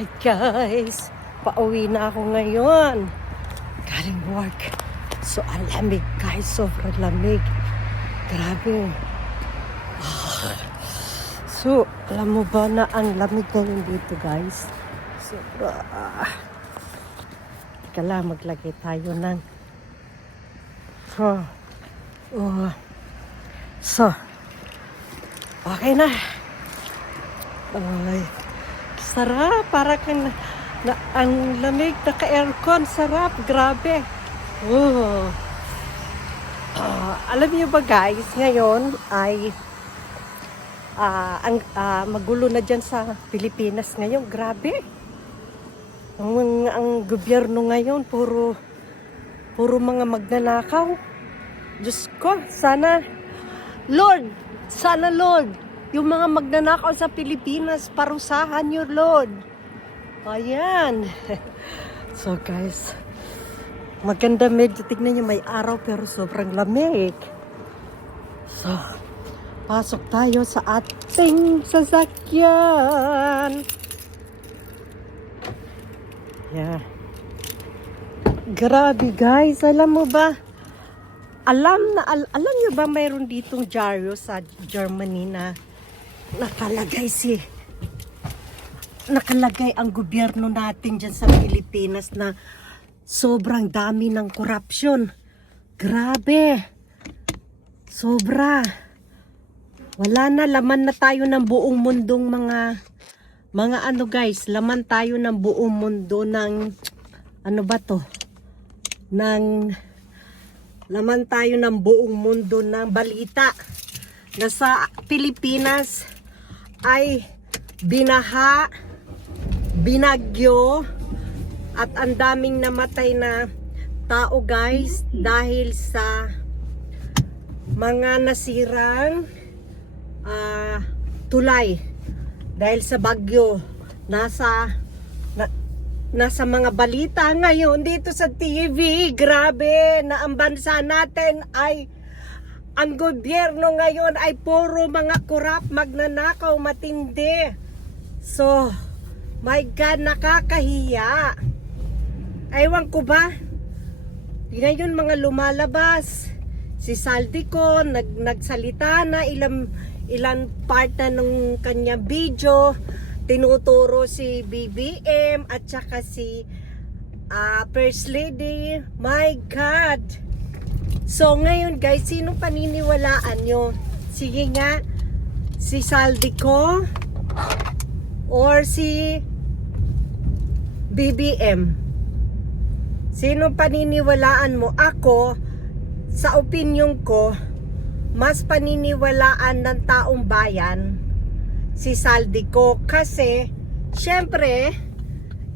Hi guys, pauwi na ako ngayon. Galing work. So ang lamig guys, sobrang lamig. Grabe. So, alam mo ba na ang lamig ngayon dito guys? Sobra. Teka lang, maglagay tayo ng So, okay na. Ay, sarap. Para kang ang lamig, naka-aircon. Sarap. Grabe. Alam niyo ba guys, ngayon ay magulo na dyan sa Pilipinas ngayon. Grabe. Ang gobyerno ngayon, puro mga magnanakaw. Diyos ko, sana Lord, yung mga magnanakaw sa Pilipinas, parusahan niyo, Lord. Ayan. So guys, maganda, medyo tignan niyo, may araw pero sobrang lamig. So, pasok tayo sa ating sasakyan. Yeah. Grabe guys, alam mo ba? Alam niyo ba mayroon ditong dyaryo sa Germany na nakalagay ang gobyerno natin dyan sa Pilipinas na sobrang dami ng korupsyon. Grabe. Sobra. Wala na, laman na tayo ng buong mundong mga ano guys, laman tayo ng buong mundo ng ano ba to? Laman tayo ng buong mundo ng balita na sa Pilipinas ay binaha, binagyo at ang daming namatay na tao guys dahil sa mga nasirang tulay dahil sa bagyo. Nasa mga balita ngayon dito sa TV, grabe na ang bansa natin ay ang gobyerno ngayon ay puro mga korap, magnanakaw, matindi. So, my God, nakakahiya. Aywan ko ba? Ngayon mga lumalabas, si Saldico nagsalita na ilan part na nung kanya video, tinuturo si BBM at saka si First Lady. My God! So ngayon guys, sino paniniwalaan nyo? Sige nga, si Saldico or si BBM? Sino paniniwalaan mo? Ako, sa opinion ko, mas paniniwalaan ng taong bayan si Saldico kasi syempre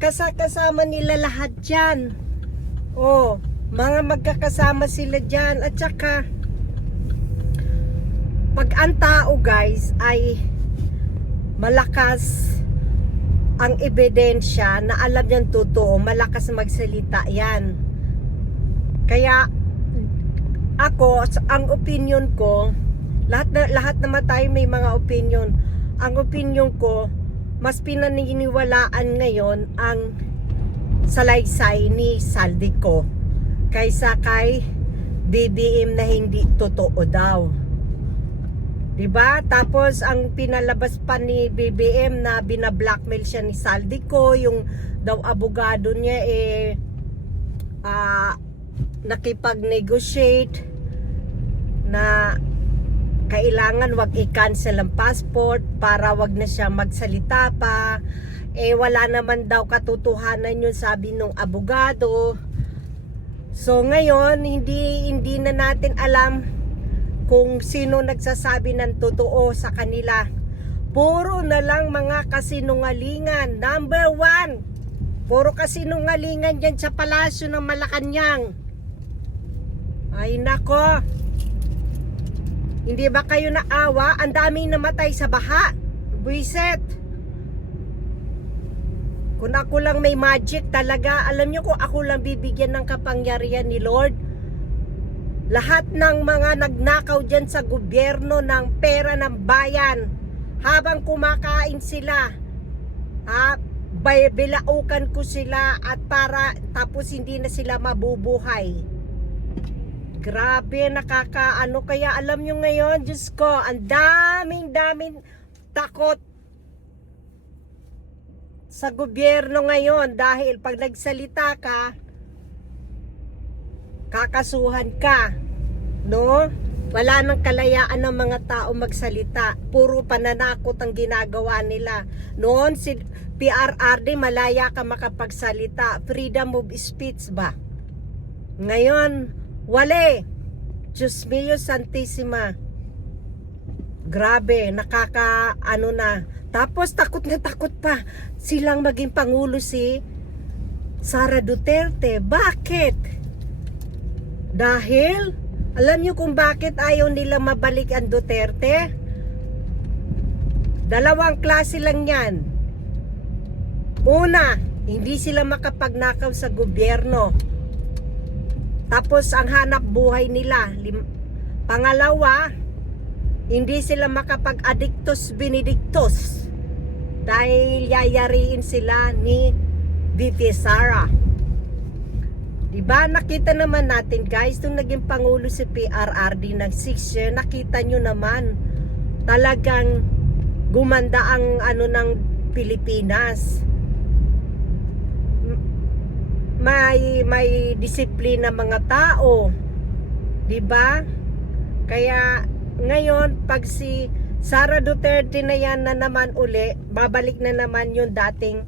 kasama nila lahat dyan. Mga magkakasama sila dyan at saka pag ang tao guys ay malakas ang ebidensya na alam niyang totoo, malakas magsalita yan. Kaya ako, ang opinion ko, lahat naman tayo may mga opinion. Ang opinion ko, mas pinaniniwalaan ngayon ang salaysay ni Saldico kaysa kay BBM na hindi totoo daw. Diba? Tapos ang pinalabas pa ni BBM na binablockmail siya ni Saldico, yung daw abogado niya nakipag-negotiate na kailangan wag i-cancel ang passport para wag na siya magsalita pa. Wala naman daw katotohanan yun, sabi nung abogado. So ngayon, hindi na natin alam kung sino nagsasabi ng totoo sa kanila. Puro na lang mga kasinungalingan. Number 1, puro kasinungalingan dyan sa palasyo ng Malacanang. Ay nako, hindi ba kayo naawa? Ang daming namatay sa baha. Buiset. Kung ako lang may magic talaga, alam nyo, kung ako lang bibigyan ng kapangyarihan ni Lord, lahat ng mga nagnakaw dyan sa gobyerno ng pera ng bayan, habang kumakain sila, bilaukan ko sila at para tapos hindi na sila mabubuhay. Grabe, nakakaano. Kaya alam nyo ngayon, Diyos ko, ang daming takot sa gobyerno ngayon dahil pag nagsalita ka, kakasuhan ka, no? Wala nang kalayaan ng mga tao magsalita. Puro pananakot ang ginagawa nila. Noon si PRRD, malaya ka makapagsalita. Freedom of speech ba? Ngayon, wale. Diyos mio Santissima. Grabe, nakakaano na. Tapos takot na takot pa silang maging pangulo si Sara Duterte. Bakit? Dahil alam niyo kung bakit ayaw nila mabalik ang Duterte? Dalawang klase lang yan. Una, hindi sila makapagnakaw sa gobyerno. Tapos ang hanap buhay nila. Pangalawa, hindi sila makapag-adictus benedictus. Dahil yayariin sila ni VP Sara. Diba? Nakita naman natin guys, nung naging pangulo si PRRD ng 6 year, nakita nyo naman talagang gumanda ang ano ng Pilipinas. May disiplina mga tao. Diba? Kaya ngayon pag si Sara Duterte na yan na naman uli, babalik na naman yung dating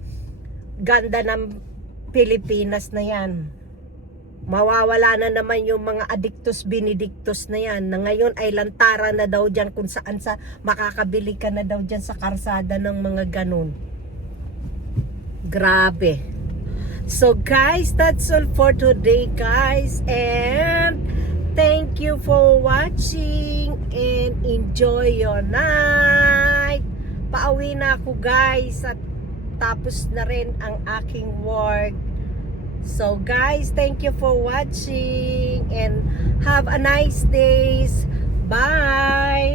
ganda ng Pilipinas na yan. Mawawala na naman yung mga adictus benedictus na yan, na ngayon ay lantara na daw dyan kung saan sa makakabili ka na daw dyan sa karsada ng mga ganun. Grabe. So guys, that's all for today guys, and thank you for watching and enjoy your night. Pauwi na ako guys at tapos na rin ang aking work. So guys, thank you for watching and have a nice days. Bye!